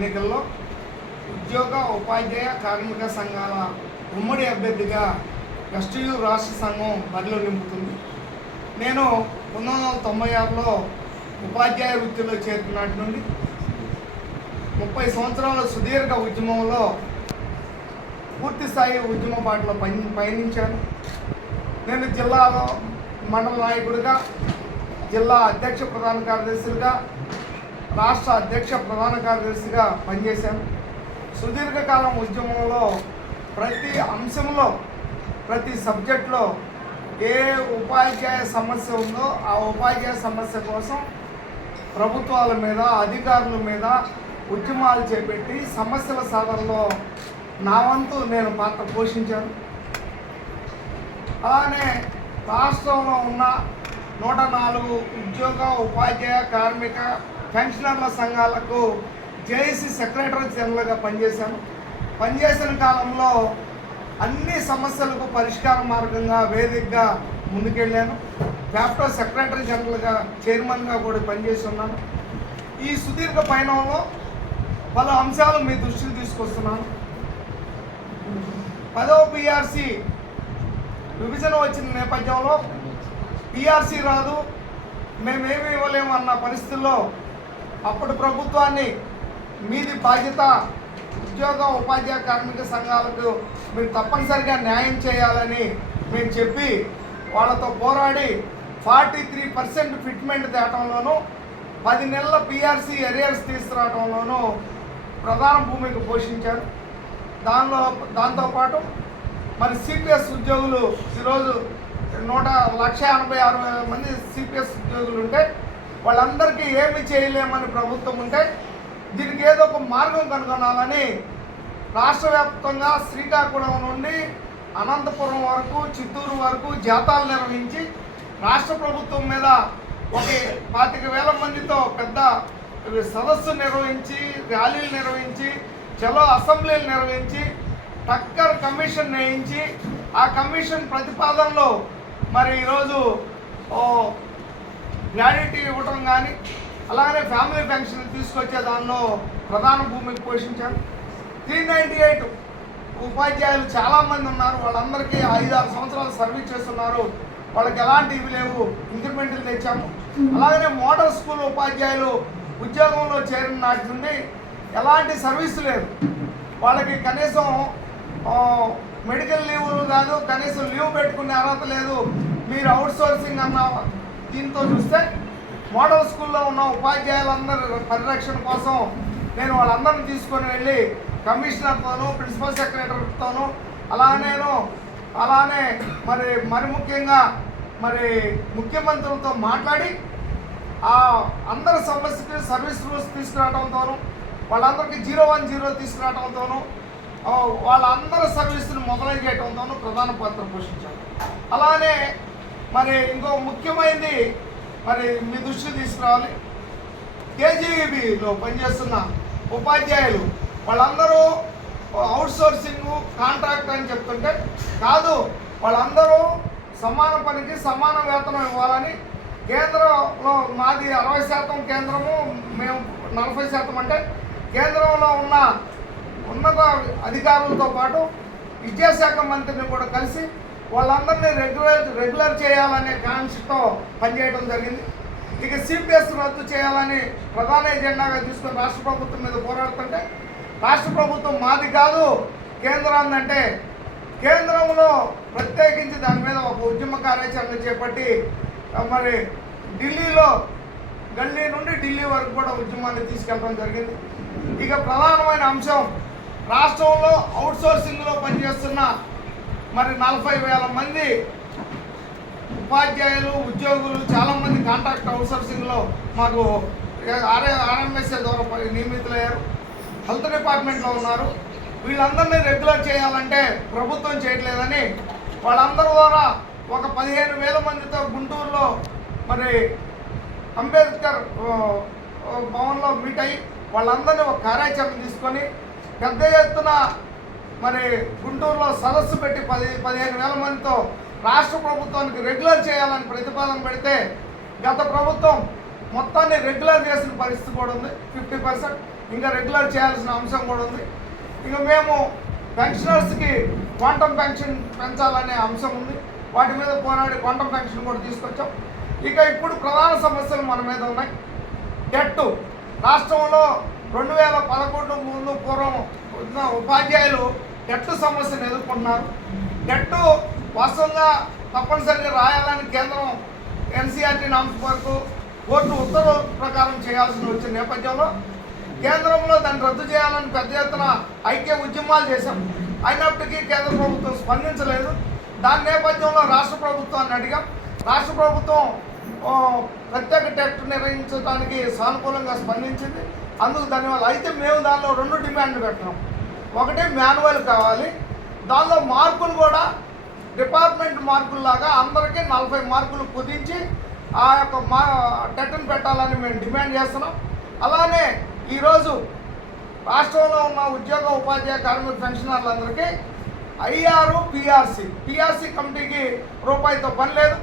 ఎన్నికల్లో ఉద్యోగ ఉపాధ్యాయ కార్మిక సంఘాల ఉమ్మడి అభ్యర్థిగా ఎస్టీయు రాష్ట్ర సంఘం బరిలో నింపుతుంది. నేను 1996లో ఉపాధ్యాయ వృత్తిలో చేరినటి నుండి 30 సంవత్సరాల సుదీర్ఘ ఉద్యమంలో పూర్తి స్థాయి ఉద్యమ బాటలో పయనించాను. నేను జిల్లాలో మండల నాయకుడిగా, జిల్లా అధ్యక్ష ప్రధాన కార్యదర్శిగా, రాష్ట్ర అధ్యక్ష ప్రధాన కార్యదర్శిగా పనిచేశాను. సుదీర్ఘకాలం ఉద్యమంలో ప్రతి అంశంలో, ప్రతి సబ్జెక్టులో ఏ ఉపాధ్యాయ సమస్య ఉందో ఆ ఉపాధ్యాయ సమస్య కోసం ప్రభుత్వాల మీద, అధికారుల మీద ఉద్యమాలు చేపట్టి సమస్యల సాధనలో నా వంతు నేను పాత్ర పోషించాను. అలానే రాష్ట్రంలో ఉన్న 104 ఉద్యోగ ఉపాధ్యాయ కార్మిక పెన్షనర్ల సంఘాలకు జేఏసీ సెక్రటరీ జనరల్గా పనిచేశాను. పనిచేసిన కాలంలో అన్ని సమస్యలకు పరిష్కార మార్గంగా వేదికగా ముందుకెళ్ళాను. ఫ్యాప్టో సెక్రటరీ జనరల్గా చైర్మన్గా కూడా పనిచేసి ఉన్నాను. ఈ సుదీర్ఘ పయనంలో పలు అంశాలు మీ దృష్టికి తీసుకొస్తున్నాను. 10వ పిఆర్సీ విభజన వచ్చిన నేపథ్యంలో పిఆర్సీ రాదు, మేమేమి ఇవ్వలేము అన్న పరిస్థితుల్లో అప్పటి ప్రభుత్వాన్ని మీది బాధ్యత, ఉద్యోగ ఉపాధ్యాయ కార్మిక సంఘాలకు మీరు తప్పనిసరిగా న్యాయం చేయాలని మేము చెప్పి వాళ్ళతో పోరాడి 43% ఫిట్మెంట్ తేవడంలోనూ 10 నెలల పిఆర్సీ ఎరియర్స్ తీసుకురావడంలోనూ ప్రధాన భూమిక పోషించారు. దాంతోపాటు మరి సిపిఎస్ ఉద్యోగులు ఈరోజు 1,86,000 మంది సిపిఎస్ ఉద్యోగులు ఉంటే వాళ్ళందరికీ ఏమి చేయలేమని ప్రభుత్వం ఉంటే దీనికి ఏదో ఒక మార్గం కనుగొనాలని రాష్ట్ర వ్యాప్తంగా శ్రీకాకుళం నుండి అనంతపురం వరకు, చిత్తూరు వరకు జాతాలు నిర్వహించి రాష్ట్ర ప్రభుత్వం మీద ఒక 25,000 మందితో పెద్ద సదస్సు నిర్వహించి, ర్యాలీలు నిర్వహించి, చలో అసెంబ్లీలు నిర్వహించి, టక్కర్ కమిషన్ వేయించి ఆ కమిషన్ ప్రతిపాదనలో మరి ఈరోజు గ్రాడ్యుటీ ఇవ్వటం కానీ, అలాగే ఫ్యామిలీ పెన్షన్ తీసుకొచ్చే దానిలో ప్రధాన భూమికి పోషించారు. 398 ఉపాధ్యాయులు చాలామంది ఉన్నారు. వాళ్ళందరికీ 5-6 సంవత్సరాలు సర్వీస్ చేస్తున్నారు. వాళ్ళకి ఎలాంటి ఇవి లేవు, ఇంక్రిమెంట్లు తెచ్చాము. అలాగనే మోడల్ స్కూల్ ఉపాధ్యాయులు ఉద్యోగంలో చేరిన నాటి నుండి ఎలాంటి సర్వీసు లేదు. వాళ్ళకి కనీసం మెడికల్ లీవ్లు కాదు, కనీసం లీవ్ పెట్టుకునే అర్హత లేదు. మీరు అవుట్ సోర్సింగ్ అన్న దీంతో చూస్తే మోడల్ స్కూల్లో ఉన్న ఉపాధ్యాయులందరి పరిరక్షణ కోసం నేను వాళ్ళందరిని తీసుకొని వెళ్ళి కమిషనర్తోనూ, ప్రిన్సిపల్ సెక్రటరీతోనూ, అలానే మరి ముఖ్యంగా ముఖ్యమంత్రులతో మాట్లాడి ఆ అందరి సమస్యకి సర్వీస్ రూల్స్ తీసుకురావడంతోనూ, వాళ్ళందరికీ 010 తీసుకురావడంతోనూ, వాళ్ళందరి సర్వీస్ని మొదలైన చేయడంతోనూ ప్రధాన పాత్ర పోషించారు. అలానే ఇంకో ముఖ్యమైనది మీ దృష్టికి తీసుకురావాలి. కేజీబీలో పనిచేస్తున్న ఉపాధ్యాయులు వాళ్ళందరూ అవుట్ సోర్సింగ్, కాంట్రాక్ట్ అని చెప్తుంటే కాదు, వాళ్ళందరూ సమాన పనికి సమాన వేతనం ఇవ్వాలని కేంద్రంలో మాది 60% కేంద్రము, మేము 40%. అంటే కేంద్రంలో ఉన్న ఉన్నత అధికారులతో పాటు విద్యాశాఖ మంత్రిని కూడా కలిసి వాళ్ళందరినీ రెగ్యులర్ చేయాలనే కాన్సెప్ట్తో పనిచేయడం జరిగింది. ఇక సిపిఎస్ రద్దు చేయాలని ప్రధాన ఎజెండాగా తీసుకుని రాష్ట్ర ప్రభుత్వం మీద పోరాడుతుంటే రాష్ట్ర ప్రభుత్వం మాది కాదు కేంద్రం అంటే కేంద్రంలో ప్రత్యేకించి దాని మీద ఒక ఉద్యమ కార్యాచరణ చేపట్టి ఢిల్లీలో గల్లీ నుండి ఢిల్లీ వరకు కూడా ఉద్యమాన్ని తీసుకెళ్ళడం జరిగింది. ఇక ప్రధానమైన అంశం రాష్ట్రంలో అవుట్సోర్సింగ్లో పనిచేస్తున్న 40,000 మంది ఉపాధ్యాయులు, ఉద్యోగులు చాలామంది కాంట్రాక్ట్ అవుట్సోర్సింగ్లో మాకు ఆర్ఎంఎస్ఏ ద్వారా నియమితులయ్యారు. హెల్త్ డిపార్ట్మెంట్లో ఉన్నారు. వీళ్ళందరినీ రెగ్యులర్ చేయాలంటే ప్రభుత్వం చేయట్లేదని వాళ్ళందరి ద్వారా ఒక 15,000 మందితో గుంటూరులో అంబేద్కర్ భవన్లో మీట్ అయ్యి వాళ్ళందరినీ ఒక కార్యాచరణ తీసుకొని పెద్ద ఎత్తున గుంటూరులో సదస్సు పెట్టి 15,000 మందితో రాష్ట్ర ప్రభుత్వానికి రెగ్యులర్ చేయాలని ప్రతిపాదన పెడితే గత ప్రభుత్వం మొత్తాన్ని రెగ్యులర్ చేసిన పరిస్థితి కూడా ఉంది. 50%. ఇంకా రెగ్యులర్ చేయాల్సిన అంశం కూడా ఉంది. ఇక మేము పెన్షనర్స్కి క్వాంటమ్ పెన్షన్ పెంచాలనే అంశం ఉంది. వాటి మీద పోరాడి క్వాంటమ్ పెన్షన్ కూడా తీసుకొచ్చాం. ఇక ఇప్పుడు ప్రధాన సమస్యలు మన మీద ఉన్నాయి. డెట్ రాష్ట్రంలో 2011 ముందు పూర్వం ఉన్న ఉపాధ్యాయులు డెట్ సమస్యను ఎదుర్కొంటున్నారు. డెట్ వాస్తవంగా తప్పనిసరిగా రాయాలని కేంద్రం ఎన్సీఆర్టీ నామ్స్ వరకు కోర్టు ఉత్తర్వుల ప్రకారం చేయాల్సి వచ్చిన నేపథ్యంలో కేంద్రంలో దాన్ని రద్దు చేయాలని పెద్ద ఎత్తున ఐక్య ఉద్యమాలు చేశాం. అయినప్పటికీ కేంద్ర ప్రభుత్వం స్పందించలేదు. దాని నేపథ్యంలో రాష్ట్ర ప్రభుత్వాన్ని అడిగాం. రాష్ట్ర ప్రభుత్వం ప్రత్యేక టెస్ట్ నిర్వహించడానికి సానుకూలంగా స్పందించింది. అందుకు ధన్యవాదాలు. అయితే మేము దానిలో 2 డిమాండ్లు పెట్టినాం. ఒకటి మాన్యువల్ కావాలి, దానిలో మార్కులు కూడా డిపార్ట్మెంట్ మార్కుల్లాగా అందరికీ 40 మార్కులు కుదించి ఆ యొక్క టెట్ను పెట్టాలని మేము డిమాండ్ చేస్తున్నాం. అలానే ఈరోజు రాష్ట్రంలో ఉన్న ఉద్యోగ ఉపాధ్యాయ కార్మిక పెన్షనర్లందరికీ ఐఆర్ పిఆర్సీ కమిటీకి రూపాయితో పని లేదు.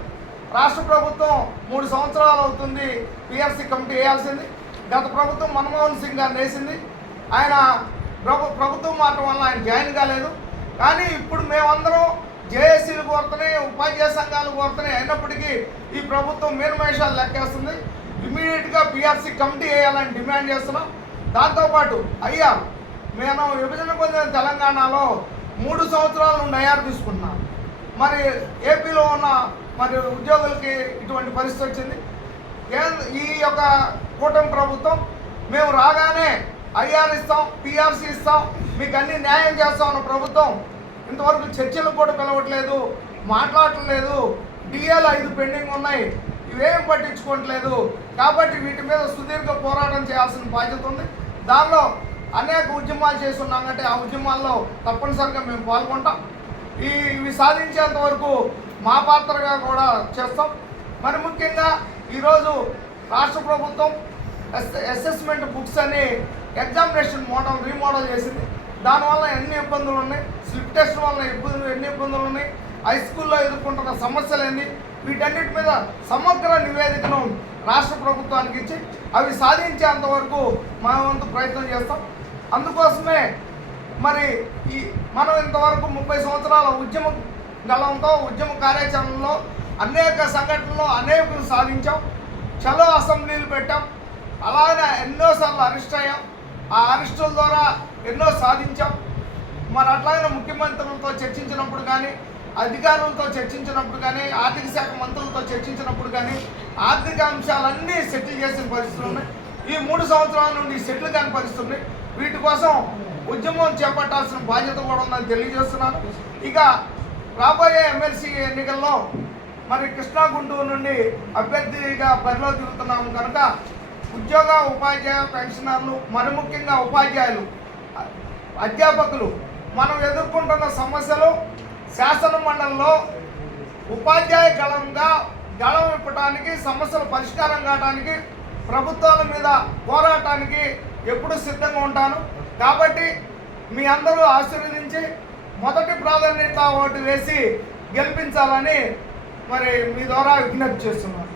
రాష్ట్ర ప్రభుత్వం 3 సంవత్సరాలు అవుతుంది పిఆర్సీ కమిటీ వేయాల్సింది. గత ప్రభుత్వం మన్మోహన్ సింగ్ గారిని వేసింది. ఆయన ప్రభుత్వం మాట వల్ల ఆయన జాయిన్ కాలేదు. కానీ ఇప్పుడు మేమందరం జేఏసీలు కోరుతున్నాయి, ఉపాధ్యాయ సంఘాలు కోరుతున్నాయి. అయినప్పటికీ ఈ ప్రభుత్వం మీనమేషాలు లెక్కేస్తుంది. ఇమీడియట్గా పిఆర్సీ కమిటీ వేయాలని డిమాండ్ చేస్తున్నాం. దాంతోపాటు ఐఆర్ మేము విభజన పొందిన తెలంగాణలో 3 సంవత్సరాల నుండి ఐఆర్ తీసుకుంటున్నాం. మరి ఏపీలో ఉన్న మరి ఉద్యోగులకి ఇటువంటి పరిస్థితి వచ్చింది. ఈ యొక్క కూటమి ప్రభుత్వం మేము రాగానే ఐఆర్ ఇస్తాం, పిఆర్సీ ఇస్తాం, మీకు అన్ని న్యాయం చేస్తామన్న ప్రభుత్వం ఇంతవరకు చర్చలకు కూడా పిలవట్లేదు, మాట్లాడట్లేదు. డిఏలు 5 పెండింగ్ ఉన్నాయి, ఇవేం పట్టించుకోవట్లేదు. కాబట్టి వీటి మీద సుదీర్ఘ పోరాటం చేయాల్సిన బాధ్యత ఉంది. దానిలో అనేక ఉద్యమాలు చేస్తున్నాం అంటే ఆ ఉద్యమాల్లో తప్పనిసరిగా మేము పాల్గొంటాం. ఇవి సాధించేంత వరకు మా పాత్రగా కూడా చేస్తాం. మరి ముఖ్యంగా ఈరోజు రాష్ట్ర ప్రభుత్వం అసెస్మెంట్ బుక్స్ అని ఎగ్జామినేషన్ రీమోడల్ చేసింది. దానివల్ల ఎన్ని ఇబ్బందులు ఉన్నాయి, స్లిప్ టెస్ట్ వల్ల ఎన్ని ఇబ్బందులు ఉన్నాయి, హై స్కూల్లో ఎదుర్కొంటున్న సమస్యలు ఏంటి, వీటన్నిటి మీద సమగ్ర నివేదికను రాష్ట్ర ప్రభుత్వానికి ఇచ్చి అవి సాధించేంత వరకు మా వంతు ప్రయత్నం చేస్తాం. అందుకోసమే మరి మనం ఇంతవరకు 30 సంవత్సరాల ఉద్యమ గలంతో ఉద్యమ కార్యాచరణలో అనేక సంఘటనలు అనేకలు సాధించాం. చలో అసెంబ్లీలు పెట్టాం. అలాగే ఎన్నోసార్లు అరెస్ట్ అయ్యాం. ఆ అరెస్టుల ద్వారా ఎన్నో సాధించాం. మరి అట్లాగే ముఖ్యమంత్రులతో చర్చించినప్పుడు కానీ, అధికారులతో చర్చించినప్పుడు కానీ, ఆర్థిక శాఖ మంత్రులతో చర్చించినప్పుడు కానీ ఆర్థిక అంశాలన్నీ సెటిల్ చేసిన పరిస్థితులు ఉన్నాయి. ఈ 3 సంవత్సరాల నుండి సెటిల్ కాని పరిస్థితులు ఉన్నాయి. వీటి కోసం ఉద్యమం చేపట్టాల్సిన బాధ్యత కూడా ఉందని తెలియజేస్తున్నాను. ఇక రాబోయే ఎమ్మెల్సీ ఎన్నికల్లో మరి కృష్ణా గుంటూరు నుండి అభ్యర్థిగా బరిలో దిగుతున్నాము కనుక ఉద్యోగ ఉపాధ్యాయ పెన్షనర్లు, మరి ముఖ్యంగా ఉపాధ్యాయులు, అధ్యాపకులు మనం ఎదుర్కొంటున్న సమస్యలు శాసన మండలిలో ఉపాధ్యాయ గళం విప్పడానికి, సమస్యల పరిష్కారం కావడానికి, ప్రభుత్వాల మీద పోరాటానికి ఎప్పుడు సిద్ధంగా ఉంటాను. కాబట్టి మీ అందరూ ఆశీర్వదించి మొదటి ప్రాధాన్యత ఓటు వేసి గెలిపించాలని మరి మీ ద్వారా విజ్ఞప్తి చేస్తున్నాను.